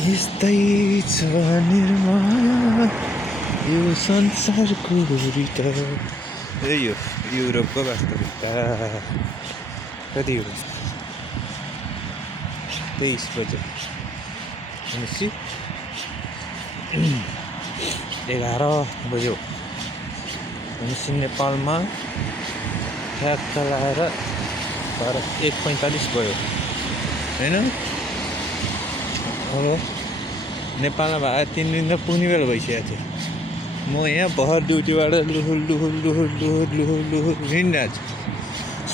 यस्तै छ निर्माया यो संसारको रित यही हो युरोपको वास्तविकता। कति हो 23 बजे भनेपछि 11 बज्यो भनेपछि नेपालमा ठ्याक्क लाएर 1:45 भयो होइन। अब नेपालमा भए 3 दिन त पुग्ने बेला भइसकेको थियो। म यहाँ भर ड्युटीबाट लुहुर हिँडिरहेको छु।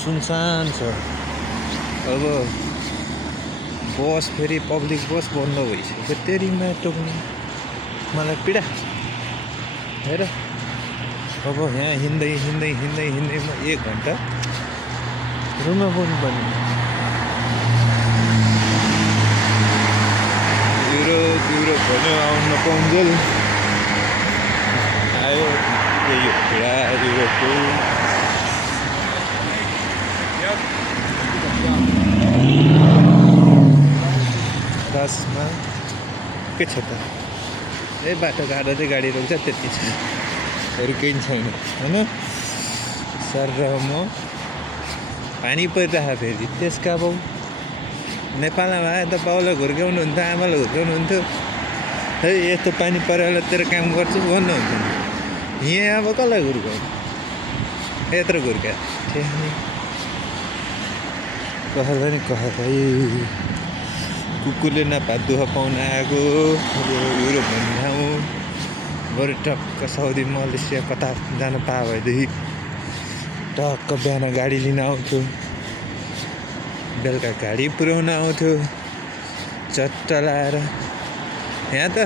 सुनसान छ। अब बस फेरि पब्लिक बस बन्द भइसक्यो। तेरिमा टोक्ने मलाई पीडा हेर। अब यहाँ हिँड्दै म 1 घन्टा रुममा पुग्नुपर्ने। युरोप भन्यो आउनु नपाउन्जेल आयो। यही हो पीडा युरोपको। बसमा के छ त बाटो घाटो चाहिँ गाडी रोक्छ त्यति छ, अरू केही छैन होइन। सर र म पानी परिरहेको फेरि त्यसका बाउ नेपालमा भए त बाउलाई हुर्काउनु हुन्थ्यो, आमालाई हुर्काउनु हुन्थ्यो। है यस्तो पानी परेर तेरो काम गर्छु भन्नुहुन्थ्यो। यहाँ अब कसलाई हुर्काउनु, यत्रो हुर्का कहर कुकुरले नभए दुःख पाउन आएको युरोप भन्ने ठाउँ। बरु टक्क साउदी मलेसिया कता जान पाए भएदेखि टक्क बिहान गाडी लिन आउँथ्यो, बेलुका गाडी पुर्याउन आउँथ्यो चट्ट लाएर। यहाँ त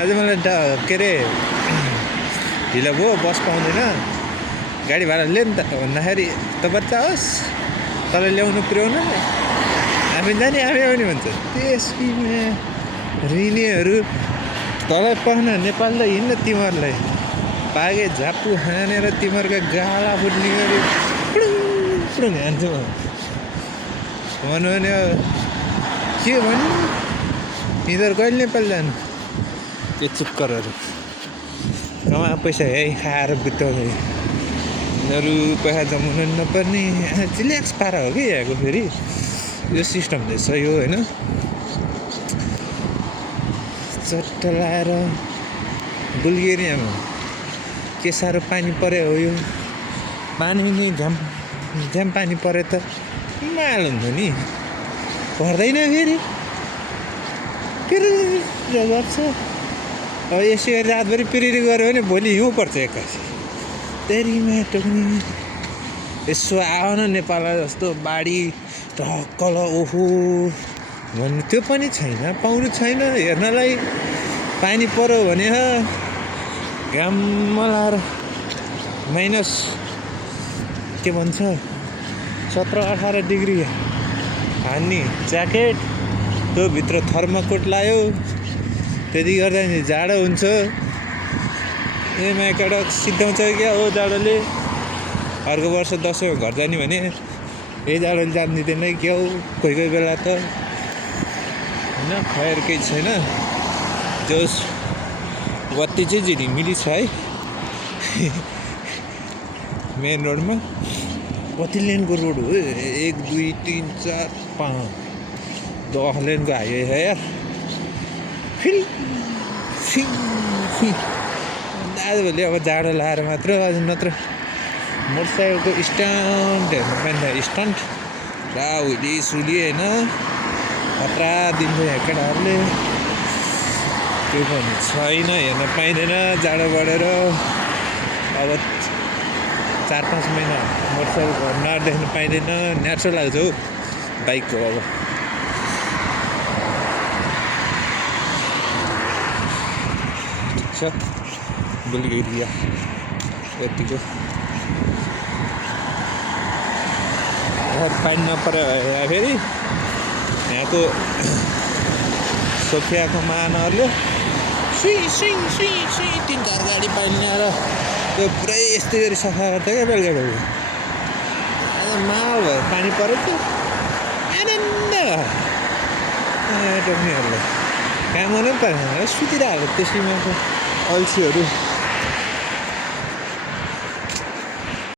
अझ मलाई के अरे ढिलो भयो बस पाउँदैन, गाडी भाडा ले नि त भन्दाखेरि त बच्चा होस् तँलाई ल्याउनु पुर्याउनु आफै जाने आफै आउने भन्छ। त्यसमा ऋणीहरू तँलाई पख्न नेपाल त हिँड्न तिमीहरूलाई पागे झापु हानेर तिमीहरूका गाला फुट्ने गरी पुडुङ हान्छु भन्नु भने के भन्नु। यिनीहरू कहिले नेपाल जानु के चुक्करहरू कमा पैसा है खाएर बिताउने। यिनीहरू पैसा जमाउनु नपर्ने रिल्याक्स पारा हो कि यहाँको फेरि यो सिस्टम चाहिँ सही हो होइन। चट्ट लाएर बुल्गेरियामा के साह्रो पानी परे हो। यो पानी नि झ्याम पानी परे त माल हुन्थ्यो नि, पर्दैन फेरि गर्छ। अब यसै गरी रातभरि पिरिरी गऱ्यो भने भोलि हिउँ पर्छ एक्कासी। तेरिमा टोक्ने यसो आयो न नेपालमा जस्तो बाढी ढक्कल ओहो भन्नु त्यो पनि छैन, पाउनु छैन हेर्नलाई। पानी पर्यो भने घाम लाएर माइनस के भन्छ 17-18 डिग्री हान्ने ज्याकेट, त्यो भित्र थर्माकोट लायो, त्यति गर्दा नि जाडो हुन्छ। माइकाबाट सिद्धाउँछ क्या हो जाडोले। अर्को वर्ष दसैँमा घर जाने भने यही जाडोले जान दिँदैन क्या हो कोही बेला त होइन। खैर केही छैन, जोस् बत्ती चाहिँ झिलिमिली छ है मेन रोडमा। कति लेनको रोड हो 1 2 3 4 5 10 लेनको हाइवे है यार। आजभोलि अब जाडो लाएर मात्र अझ नत्र मोटरसाइकलको स्ट्यान्ड हेर्नु पाइन्छ। स्ट्यान्ड र हुली सुली होइन खतरा दिन्छ यहाँ केटाहरूले। त्यो पनि छैन, हेर्न पाइँदैन जाडो बढेर। अब 4-5 महिना मोटरसाइकल घरमा देख्न पाइँदैन। न्याचुरल लाग्छ हौ बाइकको। अब ठिक छ बुल्गेरिया यतिको पानी नपरे फेरि यहाँको सोफियाको महानहरूले सुई 3-4 गाडी पानी ल्याएर त्यो पुरै यस्तै गरी सफा गर्थ्यो क्या बेलुका माल भयो पानी पऱ्यो कि आनन्द टोक्नेहरूलाई। काम गर्नु पनि पाएन सुतिरहेको त्यसैमा अल्छीहरू